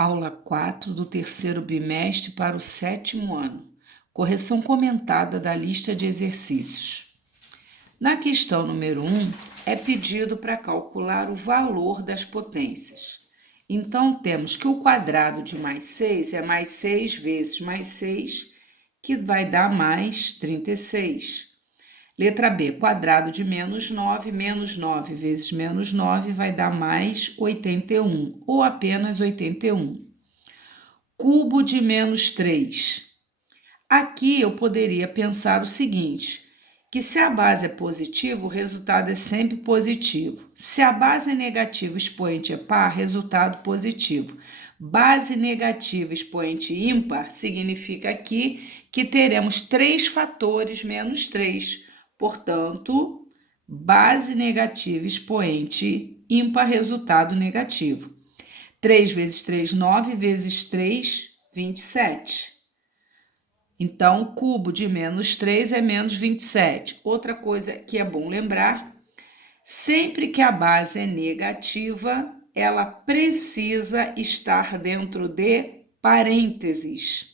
Aula 4 do terceiro bimestre para o sétimo ano. Correção comentada da lista de exercícios. Na questão número 1, é pedido para calcular o valor das potências. Então, temos que o quadrado de mais 6 é mais 6 vezes mais 6, que vai dar mais 36. Letra B, quadrado de menos 9 vezes menos 9 vai dar mais 81, ou apenas 81. Cubo de menos 3. Aqui eu poderia pensar o seguinte, que se a base é positiva, o resultado é sempre positivo. Se a base é negativa, o expoente é par, resultado positivo. Base negativa, expoente ímpar, significa aqui que teremos 3 fatores menos 3. Portanto, base negativa, expoente ímpar, resultado negativo. 3 vezes 3, 9 vezes 3, 27. Então, o cubo de menos 3 é menos 27. Outra coisa que é bom lembrar, sempre que a base é negativa, ela precisa estar dentro de parênteses.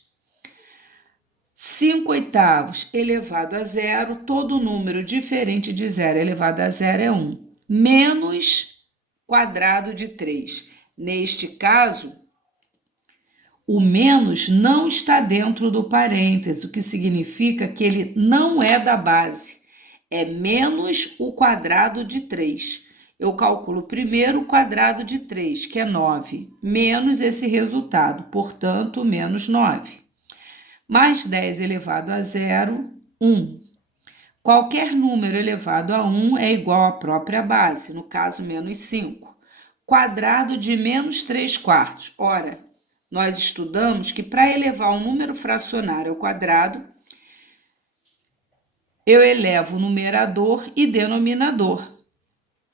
5 oitavos elevado a zero, todo número diferente de zero elevado a zero é 1. Menos quadrado de 3. Neste caso, o menos não está dentro do parênteses, o que significa que ele não é da base. É menos o quadrado de 3. Eu calculo primeiro o quadrado de 3, que é 9, menos esse resultado, portanto, menos 9. Mais 10 elevado a zero, 1. Qualquer número elevado a 1 é igual à própria base, no caso, menos 5. Quadrado de menos 3 quartos. Ora, nós estudamos que para elevar um número fracionário ao quadrado, eu elevo o numerador e denominador,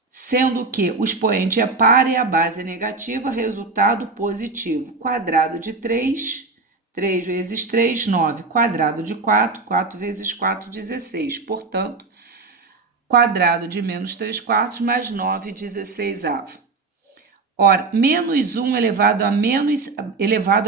sendo que o expoente é par e a base é negativa, resultado positivo. Quadrado de 3, 3 vezes 3, 9. Quadrado de 4, 4 vezes 4, 16. Portanto, quadrado de menos 3 quartos mais 9, 16avo. Ora, menos 1 elevado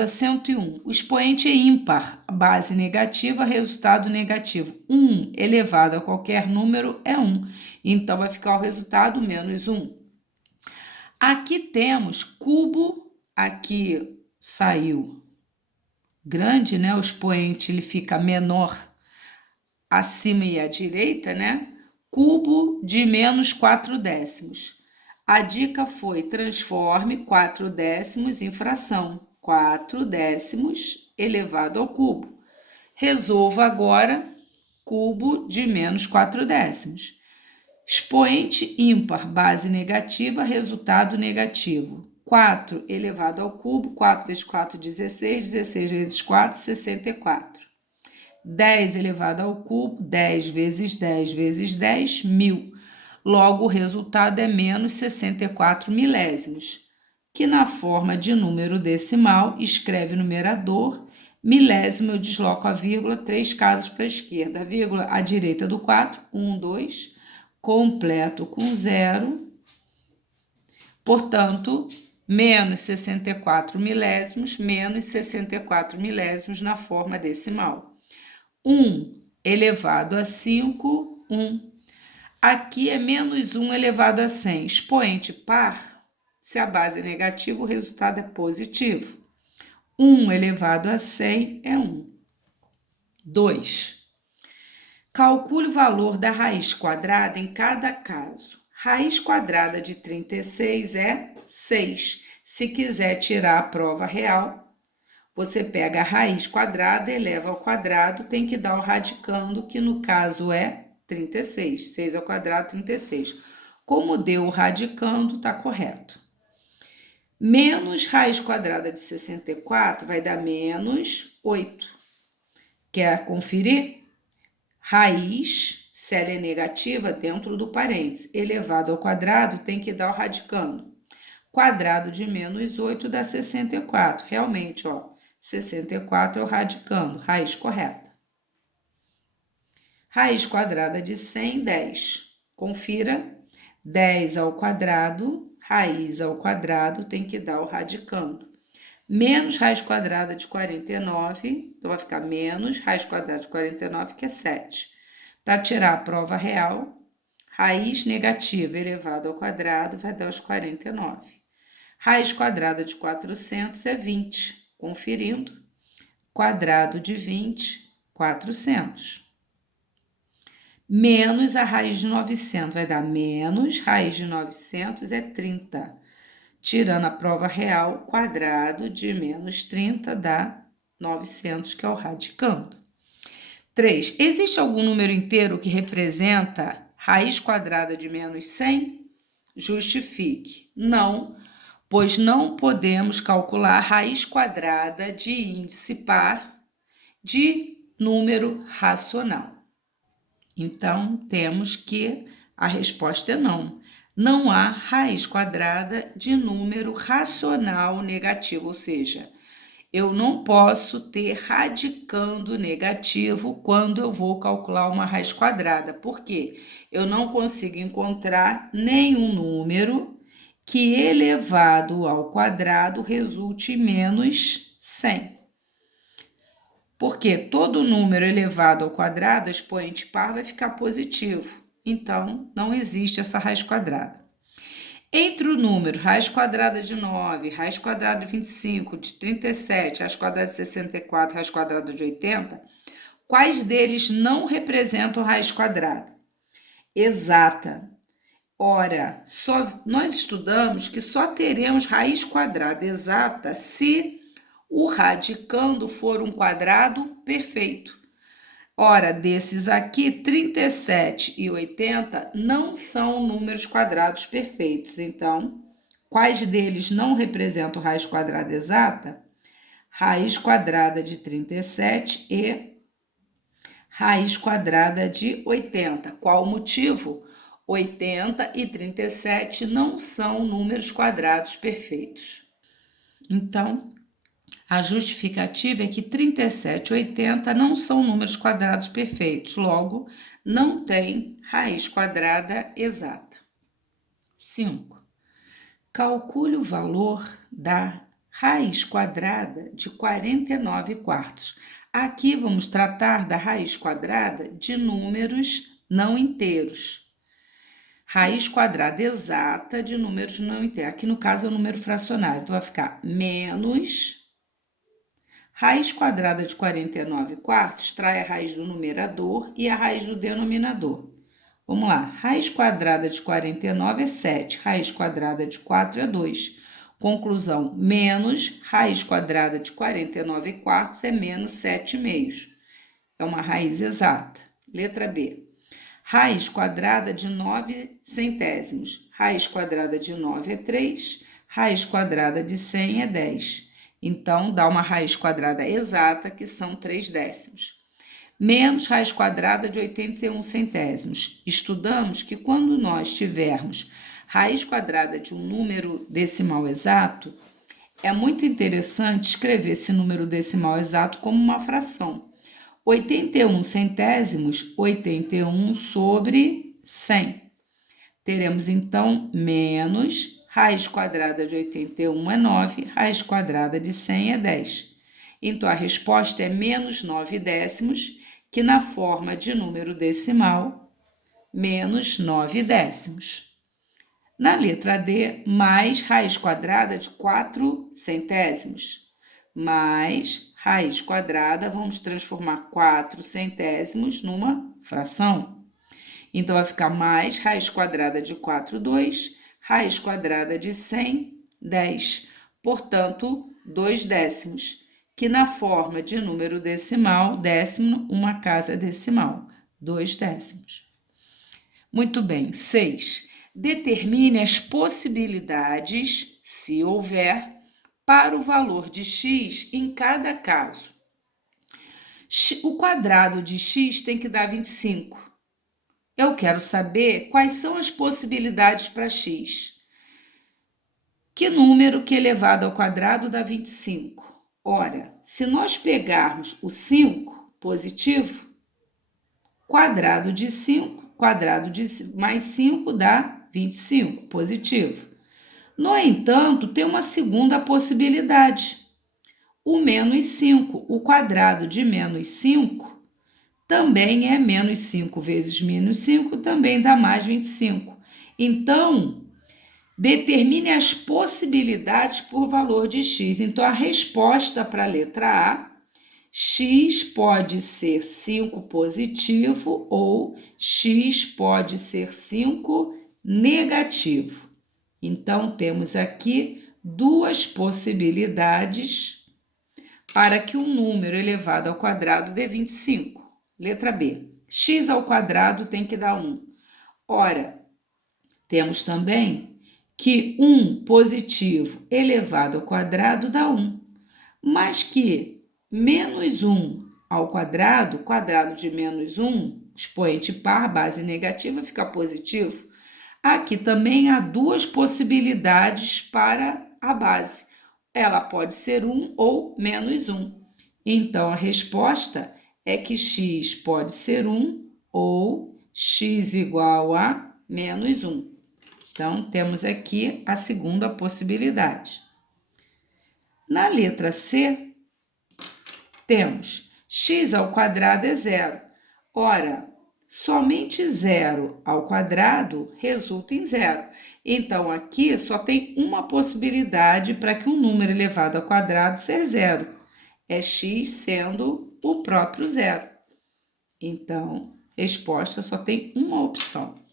a 101. O expoente é ímpar, base negativa, resultado negativo. 1 elevado a qualquer número é 1. Então, vai ficar o resultado menos 1. Aqui temos cubo, aqui saiu grande, né? O expoente ele fica menor acima e à direita, né? Cubo de menos 4 décimos. A dica foi transforme 4 décimos em fração. 4 décimos elevado ao cubo. Resolva agora cubo de menos 4 décimos. Expoente ímpar, base negativa, resultado negativo. 4 elevado ao cubo, 4 vezes 4, 16, 16 vezes 4, 64. 10 elevado ao cubo, 10 vezes 10 vezes 10, 1000. Logo, o resultado é menos 64 milésimos, que na forma de número decimal, escreve numerador, milésimo eu desloco a vírgula, 3 casas para a esquerda, a vírgula à direita do 4, 1, 2, completo com 0, portanto, menos 64 milésimos, menos 64 milésimos na forma decimal. 1 elevado a 5, 1. Aqui é menos 1 elevado a 100. Expoente par, se a base é negativa, o resultado é positivo. 1 elevado a 100 é 1. 2. Calcule o valor da raiz quadrada em cada caso. Raiz quadrada de 36 é 6. Se quiser tirar a prova real, você pega a raiz quadrada, eleva ao quadrado, tem que dar o radicando, que no caso é 36. 6 ao quadrado, 36. Como deu o radicando, está correto. Menos raiz quadrada de 64 vai dar menos 8. Quer conferir? Raiz, se ela é negativa, dentro do parênteses. Elevado ao quadrado, tem que dar o radicando. Quadrado de menos 8 dá 64. Realmente, ó, 64 é o radicando, raiz correta. Raiz quadrada de 100, 10. Confira, 10 ao quadrado, raiz ao quadrado, tem que dar o radicando. menos raiz quadrada de 49, então vai ficar menos raiz quadrada de 49, que é 7. Para tirar a prova real, raiz negativa elevada ao quadrado vai dar os 49. Raiz quadrada de 400 é 20. Conferindo, quadrado de 20, 400. Menos a raiz de 900 vai dar menos raiz de 900 é 30. Tirando a prova real, quadrado de menos 30 dá 900, que é o radicando. 3. Existe algum número inteiro que representa raiz quadrada de menos 100? Justifique. Não, pois não podemos calcular raiz quadrada de índice par de número racional. Então, temos que a resposta é não. Não há raiz quadrada de número racional negativo, ou seja, eu não posso ter radicando negativo quando eu vou calcular uma raiz quadrada. Por quê? Eu não consigo encontrar nenhum número que elevado ao quadrado resulte em menos 100. Porque todo número elevado ao quadrado, expoente par, vai ficar positivo. Então, não existe essa raiz quadrada. Entre o número raiz quadrada de 9, raiz quadrada de 25, de 37, raiz quadrada de 64, raiz quadrada de 80, quais deles não representam raiz quadrada? Exata. Ora, nós estudamos que só teremos raiz quadrada exata se o radicando for um quadrado perfeito. Ora, desses aqui, 37 e 80 não são números quadrados perfeitos. Então, quais deles não representam raiz quadrada exata? Raiz quadrada de 37 e raiz quadrada de 80. Qual o motivo? 80 e 37 não são números quadrados perfeitos. Então, a justificativa é que 37 e 80 não são números quadrados perfeitos, logo, não tem raiz quadrada exata. 5. Calcule o valor da raiz quadrada de 49 quartos. Aqui vamos tratar da raiz quadrada de números não inteiros. Raiz quadrada exata de números não inteiros. Aqui no caso é o número fracionário, então vai ficar menos raiz quadrada de 49 quartos trai a raiz do numerador e a raiz do denominador. Vamos lá, raiz quadrada de 49 é 7, raiz quadrada de 4 é 2. Conclusão, menos raiz quadrada de 49 quartos é menos 7 meios. É uma raiz exata. Letra B. Raiz quadrada de 9 centésimos. Raiz quadrada de 9 é 3, raiz quadrada de 100 é 10. Então, dá uma raiz quadrada exata, que são 3 décimos. Menos raiz quadrada de 81 centésimos. Estudamos que quando nós tivermos raiz quadrada de um número decimal exato, é muito interessante escrever esse número decimal exato como uma fração. 81 centésimos, 81 sobre 100. Teremos, então, menos raiz quadrada de 81 é 9, raiz quadrada de 100 é 10. Então, a resposta é menos 9 décimos, que na forma de número decimal, menos 9 décimos. Na letra D, mais raiz quadrada de 4 centésimos. Mais raiz quadrada, vamos transformar 4 centésimos numa fração. Então, vai ficar mais raiz quadrada de 4, 2, raiz quadrada de 100, 10. Portanto, 2 décimos, que na forma de número decimal, décimo, uma casa decimal, 2 décimos. Muito bem, 6. Determine as possibilidades, se houver, para o valor de x em cada caso. O quadrado de x tem que dar 25. Eu quero saber quais são as possibilidades para x. Que número que elevado ao quadrado dá 25? Ora, se nós pegarmos o 5 positivo, quadrado de 5, quadrado de mais 5 dá 25 positivo. No entanto, tem uma segunda possibilidade. o menos 5. O quadrado de menos 5 também é menos 5 vezes menos 5, também dá mais 25. Então, determine as possibilidades por valor de x. Então, a resposta para a letra A, x pode ser 5 positivo ou x pode ser 5 negativo. Então, temos aqui duas possibilidades para que um número elevado ao quadrado dê 25. Letra B. X ao quadrado tem que dar 1. Ora, temos também que 1 positivo elevado ao quadrado dá 1, mas que menos 1 ao quadrado, quadrado de menos 1, expoente par, base negativa, fica positivo. Aqui também há duas possibilidades para a base. Ela pode ser 1 ou menos 1. Então, a resposta é que x pode ser 1 ou x igual a menos 1. Então, temos aqui a segunda possibilidade. Na letra C, temos x ao quadrado é zero. Ora, somente zero ao quadrado resulta em zero. Então, aqui só tem uma possibilidade para que um número elevado ao quadrado seja zero. É x sendo o próprio zero. Então, resposta só tem uma opção.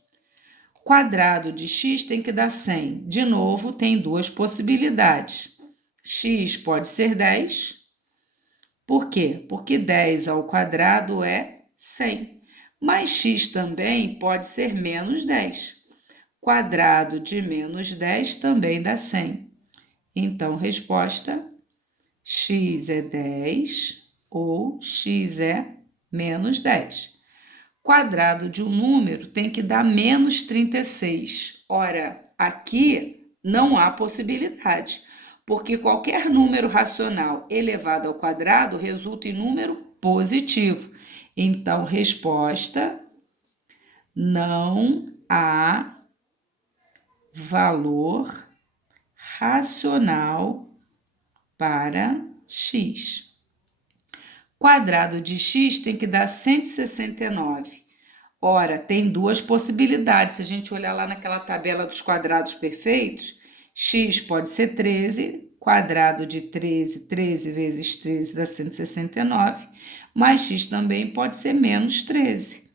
Quadrado de x tem que dar 100. De novo, tem duas possibilidades. X pode ser 10. Por quê? Porque 10 ao quadrado é 100. Mas x também pode ser menos 10. Quadrado de menos 10 também dá 100. Então, resposta, x é 10 ou x é menos 10. Quadrado de um número tem que dar menos 36. Ora, aqui não há possibilidade, porque qualquer número racional elevado ao quadrado resulta em número positivo. Então, resposta, não há valor racional para x. Quadrado de x tem que dar 169. Ora, tem duas possibilidades. Se a gente olhar lá naquela tabela dos quadrados perfeitos, x pode ser 13, quadrado de 13, 13 vezes 13 dá 169, mas x também pode ser menos 13.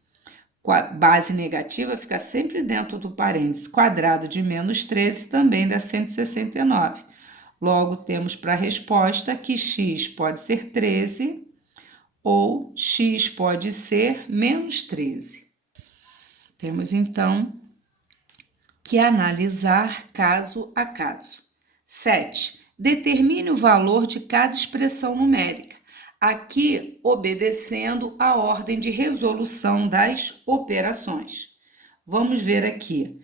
Base negativa fica sempre dentro do parênteses. Quadrado de menos 13 também dá 169. Logo, temos para a resposta que x pode ser 13 ou x pode ser menos 13. Temos, então, que analisar caso a caso. 7. Determine o valor de cada expressão numérica, aqui obedecendo a ordem de resolução das operações. Vamos ver aqui.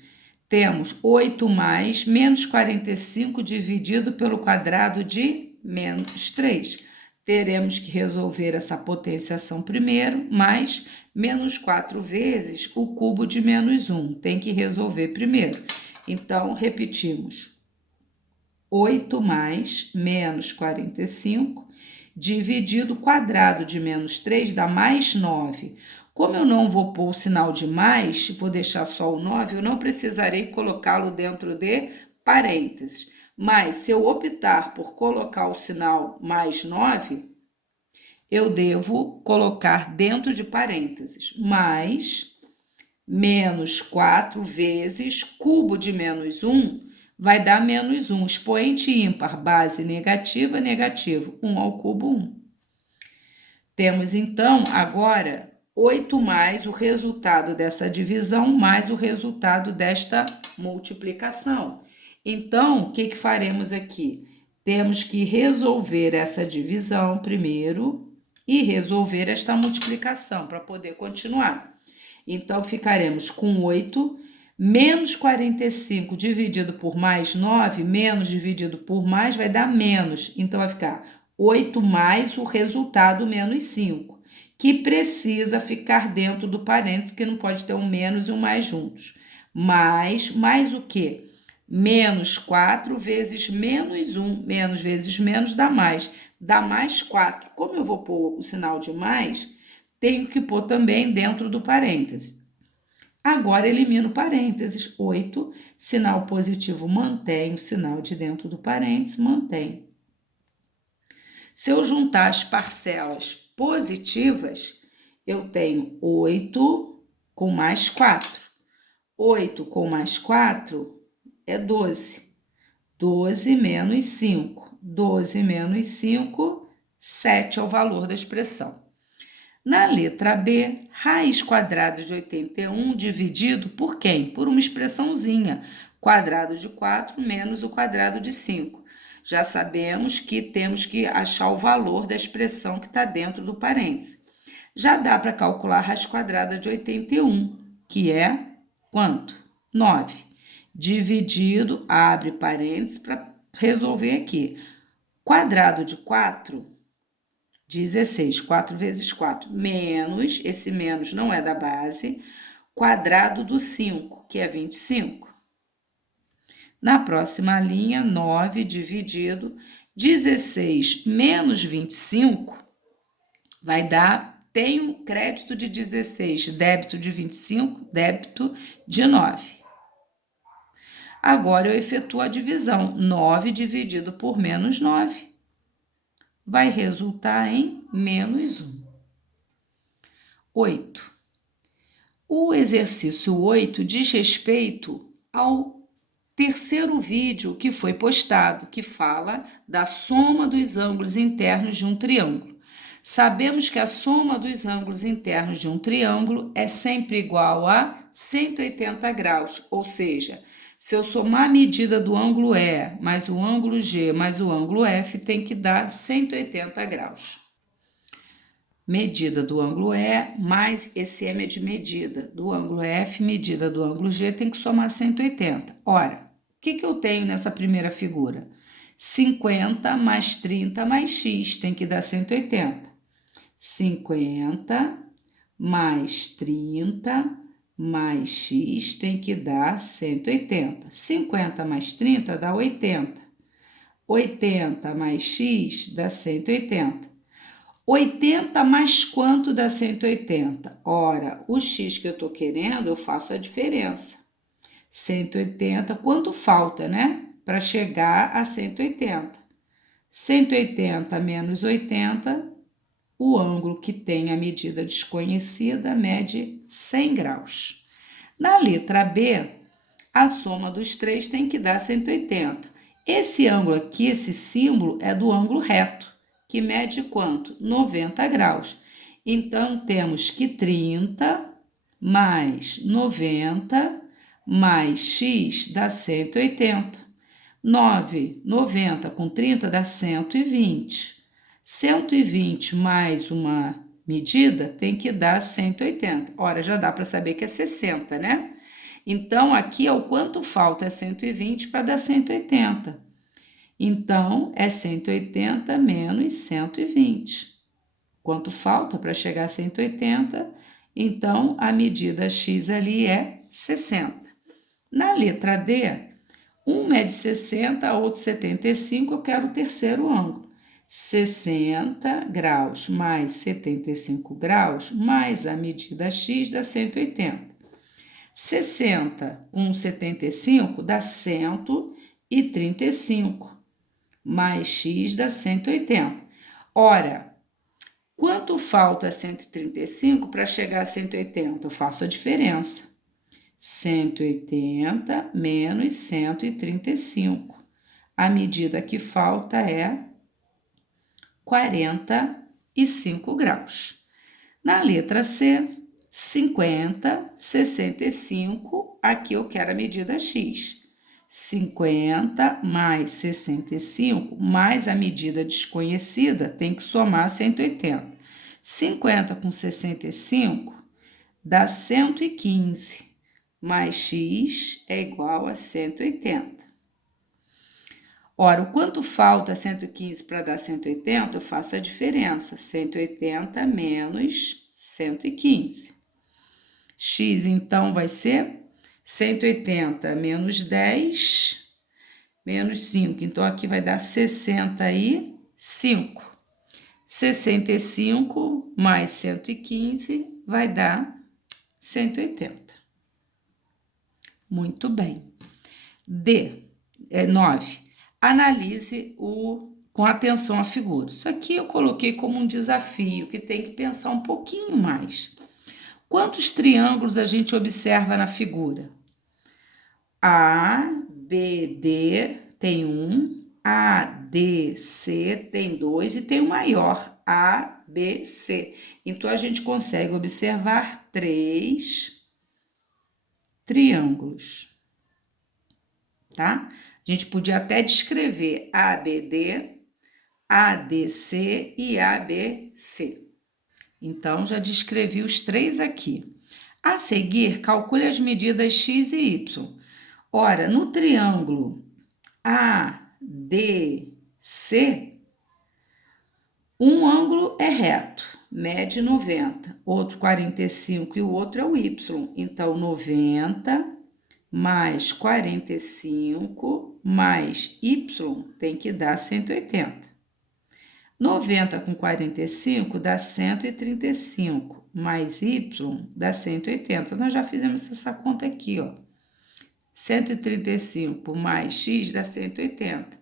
Temos 8 mais menos 45 dividido pelo quadrado de menos 3. Teremos que resolver essa potenciação primeiro, mais menos 4 vezes o cubo de menos 1. Tem que resolver primeiro. Então, repetimos. 8 mais menos 45 dividido o quadrado de menos 3 dá mais 9. Como eu não vou pôr o sinal de mais, vou deixar só o 9, eu não precisarei colocá-lo dentro de parênteses. Mas, se eu optar por colocar o sinal mais 9, eu devo colocar dentro de parênteses. Mais menos 4 vezes cubo de menos 1 vai dar menos 1. Expoente ímpar, base negativa, negativo. 1 ao cubo, 1. Temos, então, agora 8 mais o resultado dessa divisão, mais o resultado desta multiplicação. Então, o que faremos aqui? Temos que resolver essa divisão primeiro e resolver esta multiplicação para poder continuar. Então, ficaremos com 8 menos 45 dividido por mais 9, menos dividido por mais vai dar menos. Então, vai ficar 8 mais o resultado menos 5, que precisa ficar dentro do parênteses, que não pode ter um menos e um mais juntos. Mais o quê? Menos 4 vezes menos 1. Menos vezes menos dá mais. Dá mais 4. Como eu vou pôr o sinal de mais, tenho que pôr também dentro do parêntese. Agora, elimino parênteses. 8, sinal positivo mantém o sinal de dentro do parênteses, mantém. Se eu juntar as parcelas positivas, eu tenho 8 com mais 4. 8 com mais 4 é 12. 12 menos 5. 12 menos 5, 7 é o valor da expressão. Na letra B, raiz quadrada de 81 dividido por quem? Por uma expressãozinha, quadrado de 4 menos o quadrado de 5. Já sabemos que temos que achar o valor da expressão que está dentro do parêntese. Já dá para calcular a raiz quadrada de 81, que é quanto? 9. Dividido, abre parênteses para resolver aqui. Quadrado de 4, 16. 4 vezes 4, menos, esse menos não é da base, quadrado do 5, que é 25. Na próxima linha, 9 dividido, 16 menos 25 vai dar, tenho crédito de 16, débito de 25, débito de 9. Agora eu efetuo a divisão, 9 dividido por menos 9 vai resultar em menos 1. 8. O exercício 8 diz respeito ao terceiro vídeo que foi postado, que fala da soma dos ângulos internos de um triângulo. Sabemos que a soma dos ângulos internos de um triângulo é sempre igual a 180 graus, ou seja, se eu somar a medida do ângulo E mais o ângulo G mais o ângulo F, tem que dar 180 graus. Medida do ângulo E mais esse M é de medida do ângulo F, medida do ângulo G, tem que somar 180. Ora, o que eu tenho nessa primeira figura? 50 mais 30 mais x, tem que dar 180. 50 mais 30 mais x tem que dar 180. 50 mais 30 dá 80. 80 mais x dá 180. 80 mais quanto dá 180? Ora, o x que eu estou querendo, eu faço a diferença. 180, quanto falta, né? Para chegar a 180. 180 menos 80, o ângulo que tem a medida desconhecida mede 100 graus. Na letra B, a soma dos três tem que dar 180. Esse ângulo aqui, esse símbolo, é do ângulo reto, que mede quanto? 90 graus. Então, temos que 30 mais 90 mais x dá 180. 90 com 30 dá 120. 120 mais uma medida tem que dar 180. Ora, já dá para saber que é 60, né? Então, aqui é o quanto falta, é 120 para dar 180. Então, é 180 menos 120. Quanto falta para chegar a 180? Então, a medida x ali é 60. Na letra D, um mede 60, outro 75, eu quero o terceiro ângulo. 60 graus mais 75 graus, mais a medida x dá 180. 60 com 75 dá 135, mais x dá 180. Ora, quanto falta 135 para chegar a 180? Eu faço a diferença. 180 menos 135. A medida que falta é 45 graus. Na letra C, 50, 65, aqui eu quero a medida x. 50 mais 65 mais a medida desconhecida tem que somar 180. 50 com 65 dá 115, mais x é igual a 180. Ora, o quanto falta 115 para dar 180? Eu faço a diferença, 180 menos 115. X, então, vai ser 180 menos 10 menos 5. Então, aqui vai dar 65. 65 mais 115 vai dar 180. Muito bem. D, 9. Analise com atenção a figura. Isso aqui eu coloquei como um desafio, que tem que pensar um pouquinho mais. Quantos triângulos a gente observa na figura? A, B, D tem 1, A, D, C tem 2 e tem o maior, A, B, C. Então, a gente consegue observar 3 triângulos, tá? A gente podia até descrever ABD, ADC e ABC. Então, já descrevi os 3 aqui. A seguir, calcule as medidas x e y. Ora, no triângulo ADC, um ângulo é reto, mede 90, outro 45 e o outro é o y. Então, 90 mais 45 mais y tem que dar 180. 90 com 45 dá 135, mais y dá 180. Nós já fizemos essa conta aqui, ó. 135 mais x dá 180.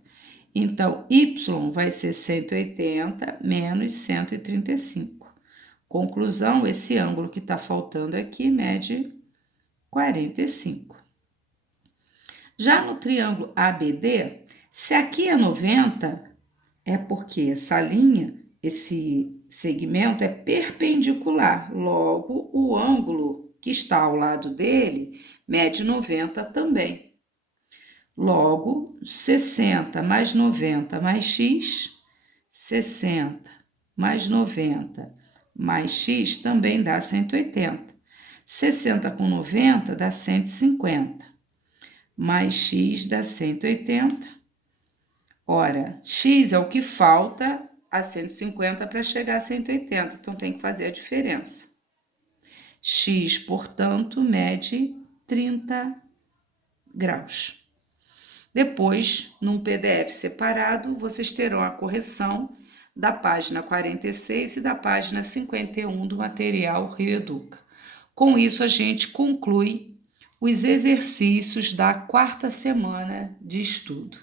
Então, y vai ser 180 menos 135. Conclusão, esse ângulo que está faltando aqui mede 45. Já no triângulo ABD, se aqui é 90, é porque essa linha, esse segmento é perpendicular. Logo, o ângulo que está ao lado dele mede 90 também. Logo, 60 mais 90 mais x, 60 mais 90 mais x também dá 180. 60 com 90 dá 150. Mais x dá 180. Ora, x é o que falta a 150 para chegar a 180, então tem que fazer a diferença. X, portanto, mede 30 graus. Depois, num PDF separado, vocês terão a correção da página 46 e da página 51 do material Rio Educa. Com isso, a gente conclui os exercícios da 4ª semana de estudo.